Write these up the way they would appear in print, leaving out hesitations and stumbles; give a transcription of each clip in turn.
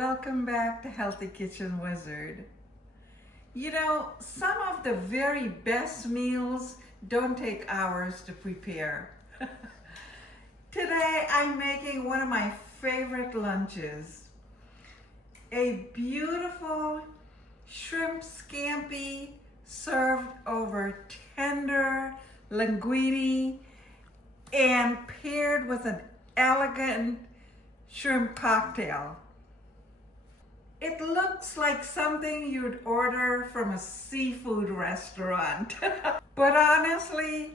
Welcome back to Healthy Kitchen Wizard. You know, some of the very best meals don't take hours to prepare. Today I'm making one of my favorite lunches. A beautiful shrimp scampi served over tender linguine and paired with an elegant shrimp cocktail. It looks like something you'd order from a seafood restaurant. But honestly,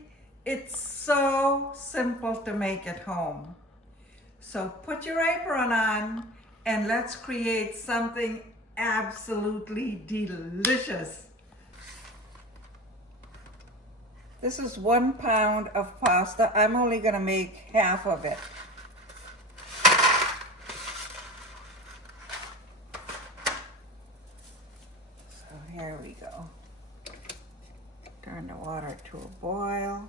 it's so simple to make at home. So put your apron on and let's create something absolutely delicious. This is 1 pound of pasta. I'm only gonna make half of it. Here we go. Turn the water to a boil.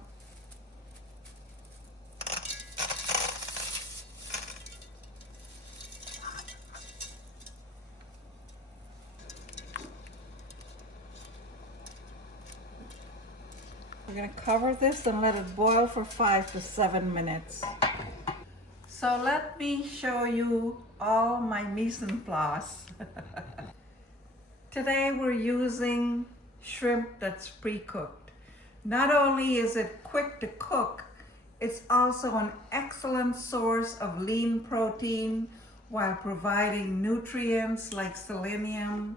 We're going to cover this and let it boil for 5 to 7 minutes. So let me show you all my mise en place. Today we're using shrimp that's pre-cooked. Not only is it quick to cook, it's also an excellent source of lean protein while providing nutrients like selenium,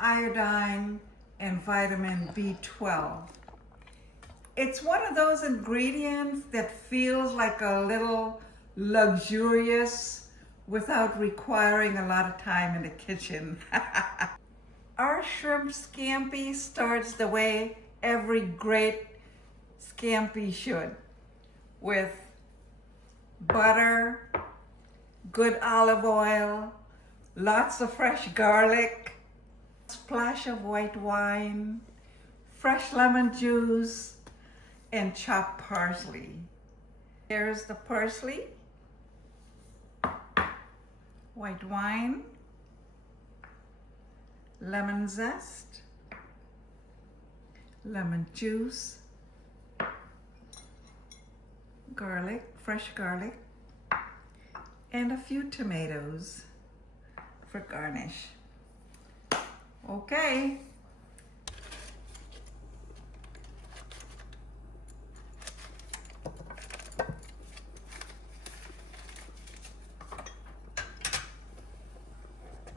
iodine, and vitamin B12. It's one of those ingredients that feels like a little luxurious without requiring a lot of time in the kitchen. Our shrimp scampi starts the way every great scampi should, with butter, good olive oil, lots of fresh garlic, a splash of white wine, fresh lemon juice, and chopped parsley. Here's the parsley, white wine, lemon zest, lemon juice, garlic, fresh garlic, and a few tomatoes for garnish. Okay.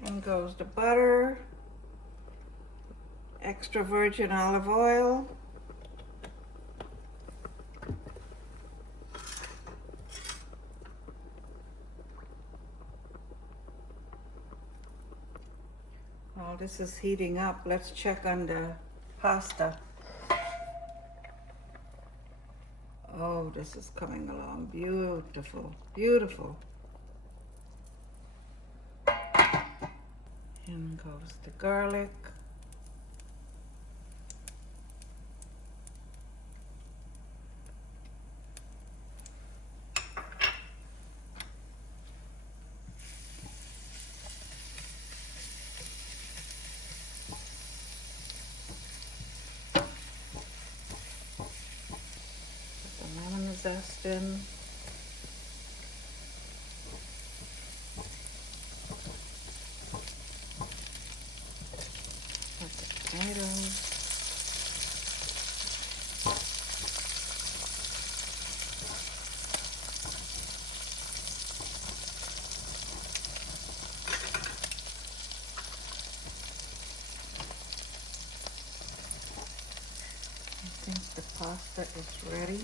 In goes the butter, extra virgin olive oil, while this is heating up, let's check on the pasta. Oh, this is coming along beautiful, beautiful. In goes the garlic. Put the lemon zest in. Tomatoes. I think the pasta is ready,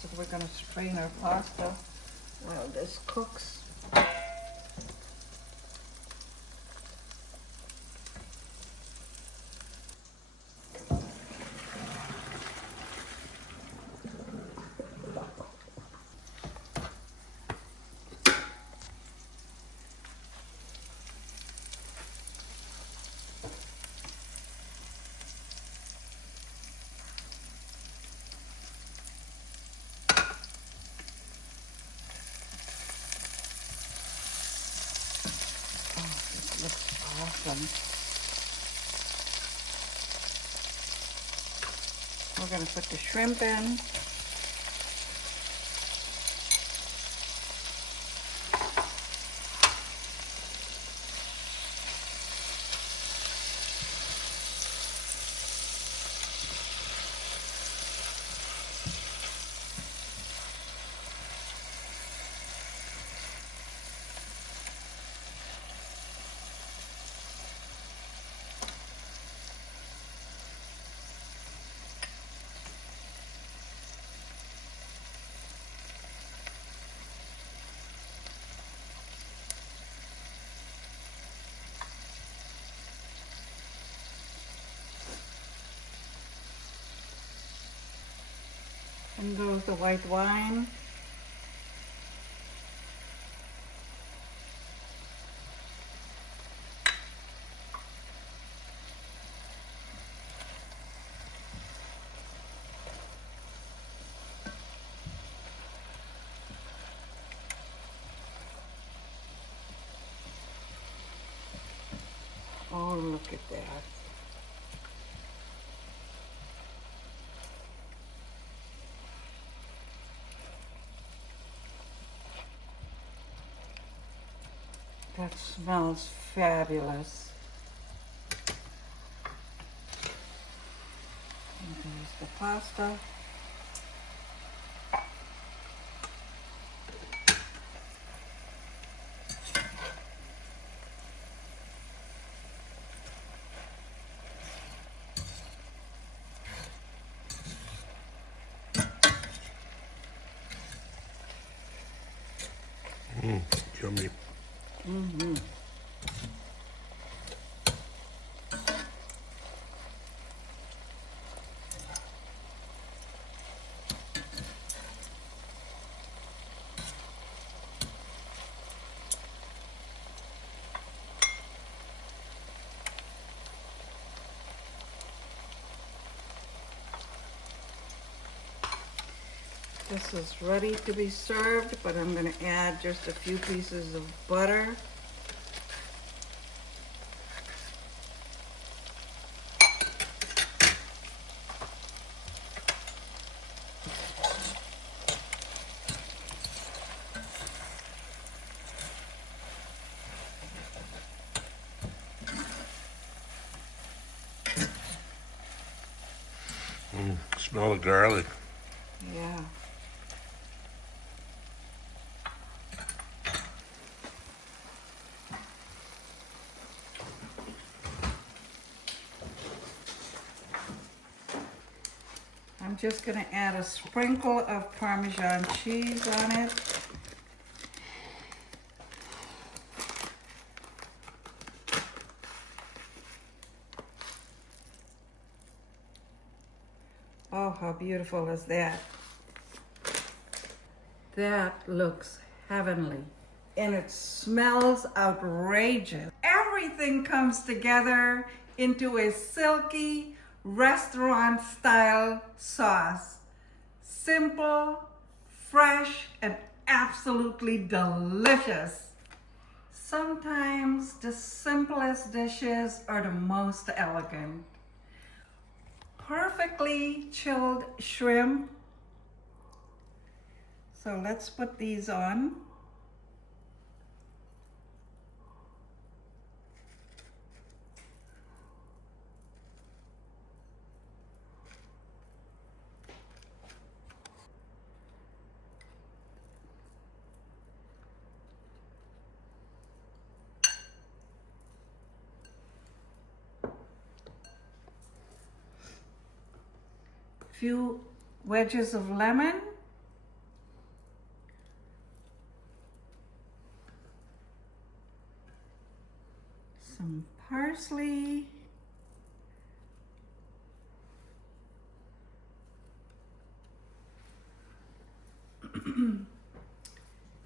so we're going to strain our pasta while this cooks. Awesome. We're going to put the shrimp in. And goes the white wine. Oh, look at that. That smells fabulous. And there's the pasta. Yummy. Mm-hmm. This is ready to be served, but I'm going to add just a few pieces of butter. Smell the garlic. Yeah. I'm just going to add a sprinkle of Parmesan cheese on it. Oh, how beautiful is that? That looks heavenly. And it smells outrageous. Everything comes together into a silky restaurant-style sauce. Simple, fresh, and absolutely delicious. Sometimes the simplest dishes are the most elegant. Perfectly chilled shrimp. So let's put these on. Few wedges of lemon. Some parsley.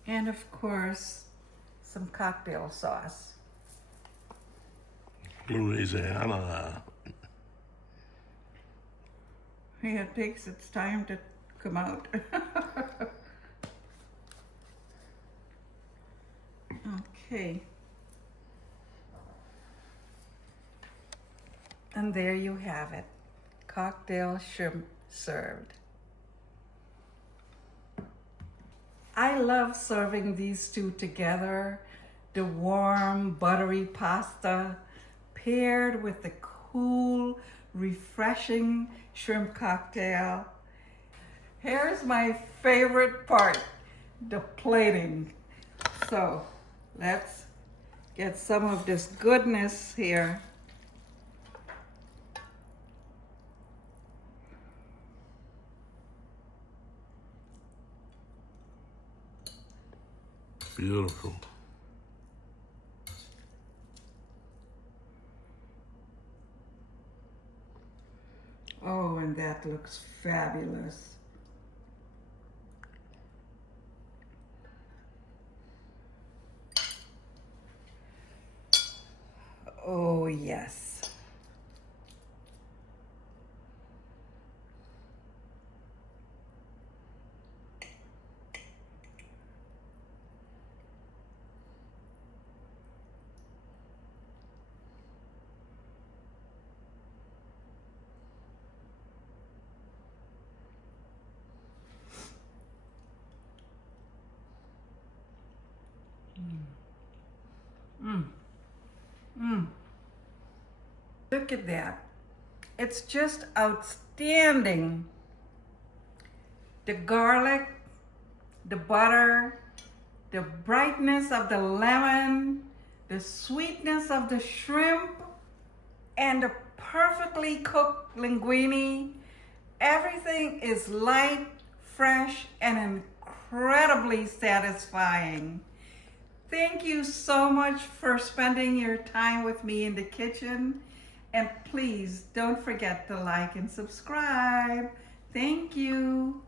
And of course, some cocktail sauce. Louisiana. Yeah, it takes its time to come out. Okay. And there you have it, cocktail shrimp served. I love serving these two together, the warm, buttery pasta paired with the cool, refreshing shrimp cocktail. Here's my favorite part, the plating. So let's get some of this goodness here. Beautiful. Oh, and that looks fabulous. Oh, yes. Look at that. It's just outstanding. The garlic, the butter, the brightness of the lemon, the sweetness of the shrimp, and the perfectly cooked linguine. Everything is light, fresh, and incredibly satisfying. Thank you so much for spending your time with me in the kitchen. And please don't forget to like and subscribe. Thank you.